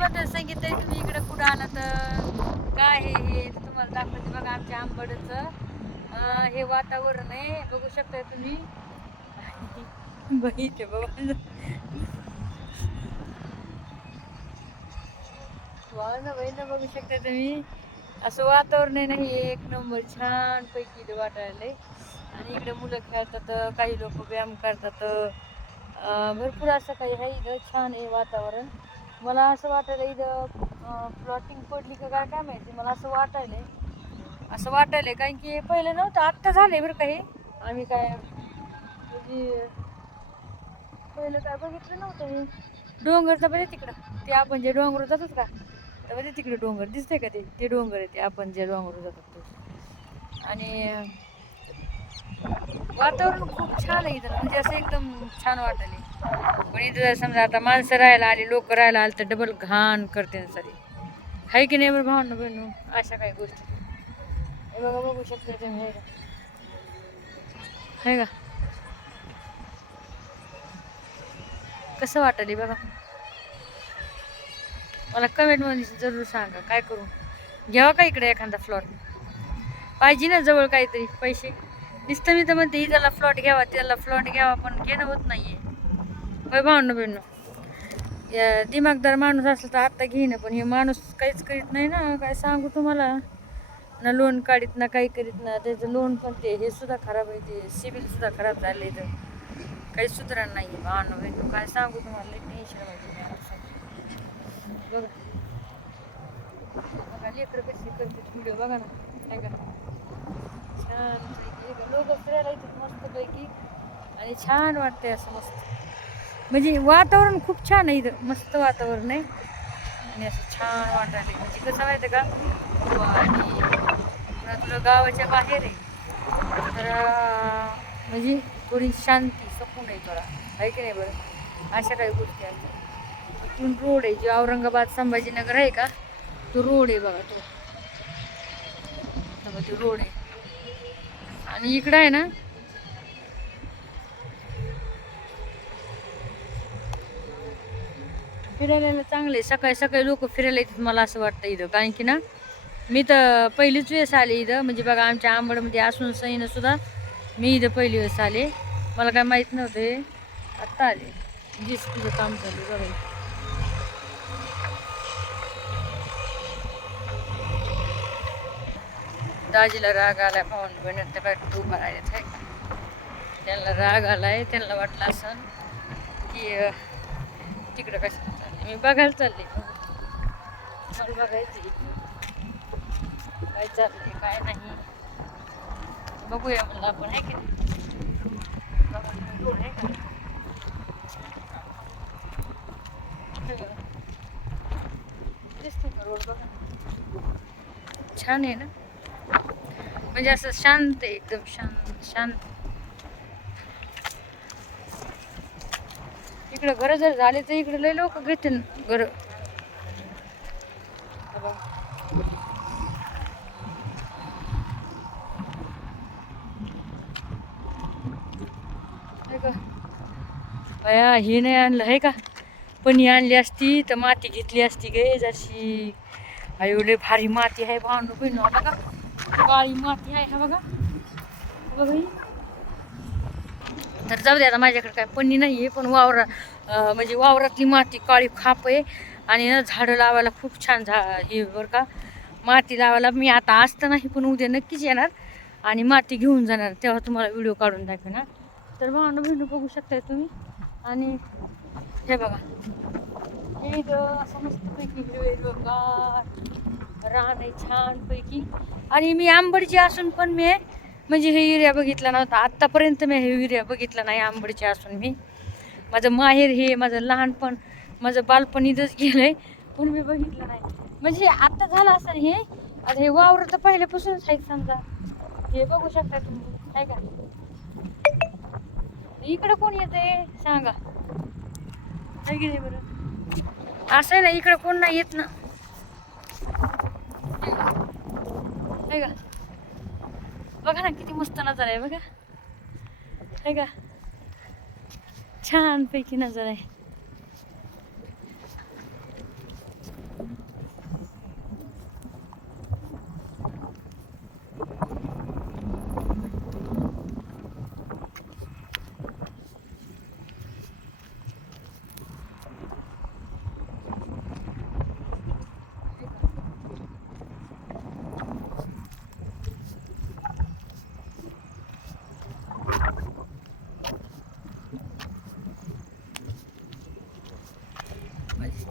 बद्दल सांगितलंय तुम्ही इकडे कुठं आला तर काय हे तुम्हाला दाखवते बघा आमच्या आंबडचं हे वातावरण आहे बघू शकताय तुम्ही. बघितले बाबा वाळून बहिण बघू शकता तुम्ही. असं वातावरण आहे नाही एक नंबर छान पैकी इथं वाटायलंय. आणि इकडे मुलं खेळतात काही लोक व्यायाम करतात. भरपूर असं काही आहे इथं छान आहे वातावरण. मला असं वाटायला इथं प्लॉटिंग पडली का काय माहिती मला असं वाटायलंय कारण की पहिलं नव्हतं आत्ता झालंय बरं काही. आम्ही काय म्हणजे पहिलं काय बघितलं नव्हतं मी. डोंगरचा बरे तिकडं ते आपण जे डोंगर जातात का तर म्हणजे तिकडे डोंगर दिसतंय का ते डोंगर आहे ते आपण जे डोंगर जातात ते. आणि वातावरण खूप छान आहे इथं म्हणजे असं एकदम छान वाटले. पण इथं जर समजा आता माणसं राहायला आली लोक राहायला आले तर डबल घाण करते सारी हाय की नाही बरं भावना बहिणू अशा काही गोष्टी. हे बघा बघू शकता तुम्ही हे का कसं वाटले बघा. मला कमेंट मध्ये जरूर सांगा काय करू घ्यावा का इकडे एखादा फ्लॉट पाहिजे ना जवळ काहीतरी पैसे नुसतं मी तर म्हणते त्याला फ्लॉट घ्यावा त्याला फ्लॉट घ्यावा पण घेणं होत नाहीये. होय भावना बहिणू दिमागदार माणूस असला तर आत्ता घेईन पण हे माणूस काहीच करीत नाही ना काय सांगू तुम्हाला. ना लोन काढीत ना काही करीत ना त्याचं लोन पण ते हे सुद्धा खराब आहे ते सिबिल सुद्धा खराब झाले तर काही सुधारण नाही आहे भावना बहिणू काय सांगू तुम्हाला टेन्शन माहिती बघा. बघा लेकरं कशी करते व्हिडिओ बघा ना काय का छान पैकी लोक फिरायला येतात मस्त पैकी. आणि छान वाटतंय असं मस्त म्हणजे वातावरण खूप छान आहे इथं मस्त वातावरण आहे. आणि असं छान वाटायला म्हणजे कसं माहिती का आणि पुन्हा तुला गावाच्या बाहेर आहे तर म्हणजे थोडी शांती सकून आहे थोडा आहे की नाही बरं अशा काही गोष्टी आहेत. इथून रोड आहे जो औरंगाबाद संभाजीनगर आहे का तो रोड आहे बघा तो रोड आहे. आणि इकडं आहे ना फिरायला चांगले सकाळी सकाळी लोक फिरायला येतात मला असं वाटतं इथं कारण की ना मी तर पहिलीच वेळेस आले इथं म्हणजे बघा आमच्या आंबडमध्ये असून सईनं सुद्धा मी इथं पहिली वेळेस आले. मला काय माहीत नव्हतं हे आत्ता आले तुझं काम चालू बघा. दाजीला राग आलाय पाहून बहिणी त्या बाहेर उभा राहिलेत आहे त्यांना राग आलाय त्यांना वाटलं असं की तिकडं कशाला चालले मी बघायला चालले मला बघायचं काय चाललंय काय नाही बघूया म्हणलं आपण आहे की रोड आहे का दिसतो का रोड बघा छान आहे ना म्हणजे असं शांत आहे एकदम शांत शांत. इकडं घर जर झाले तर इकडे लय लोक घेते घर. बया हे नाही आणलं आहे का पण आणली असती तर माती घेतली असती गे जशी एवढे भारी माती आहे भांडू बहिणू बघा काळी माती आहे हा बघा बघा तर जाऊ दे आता माझ्याकडे काय पन्नी नाही आहे पण म्हणजे वावरातली माती काळी खाप आहे. आणि ना झाडं लावायला खूप छान हे बरं का माती लावायला मी आता असतं नाही पण उद्या नक्कीच येणार आणि माती घेऊन जाणार तेव्हा तुम्हाला व्हिडिओ काढून दाखवणार. तर भावना बहिणू बघू शकताय तुम्ही. आणि हे बघा हे असं मस्तपैकी हिरवेगार रान आहे छानपैकी. आणि मी आंबडची असून पण मी म्हणजे हे एरिया बघितला नव्हता आत्तापर्यंत मी हे एरिया बघितला नाही आंबडचे असून मी. माझं माहेर हे माझं लहानपण माझं बालपण इथंच गेलंय पण मी बघितलं नाही म्हणजे आत्ता झालं असं हे आता हे वावर तर पहिल्यापासूनच आहेत समजा हे बघू शकता तुम्ही आहे का. इकडं कोण येते सांगा आहे की नाही बरं असं आहे ना इकडं कोण नाही येत ना आहे का. बघा ना किती मस्त नजारा आहे बघा आहे का छान पैकी नजारा आहे.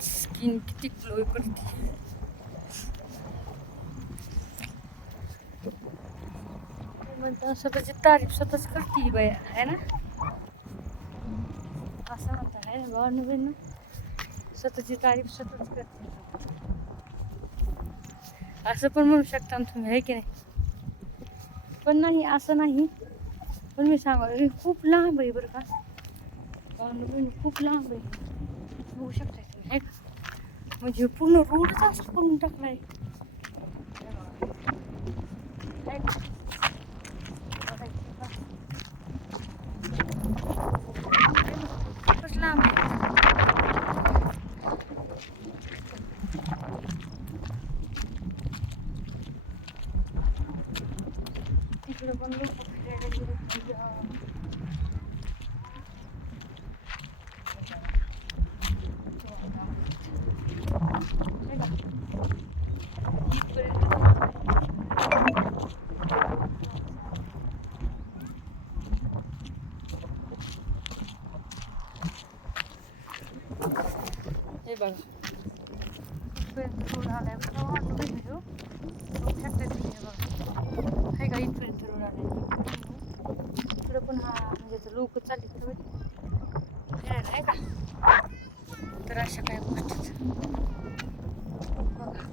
स्किन किती ग्लो करते. म्हणतात स्वतःची तारीफ स्वतःच करते बाया आहे ना, असं म्हणतात आहे ना भावानं बहिणं, स्वतःची तारीफ स्वतःच करते. असं पण म्हणू शकता ना तुम्ही, आहे की नाही? पण नाही, असं नाही. पण मी सांगा हे खूप लांब आहे बरं का, भावानं बहिणं खूप लांब आहे. बघू शकता तुम्ही, आहे का? म्हणजे पूर्ण रोडच असं करून टाकलाय. आहे का? खूपच लांब आहे. तिकडे पण लोक फिरायला गेले. हे बघा इथपर्यंत रोड आलाय बघा, वाटलं भेटलो बघू शकता तुम्ही. हे बघा हे का इथपर्यंत रोड आलाय. इकडं पण हा म्हणजे लोक चालली फिरायला आहे का, तर अशा काही गोष्टीच बघा.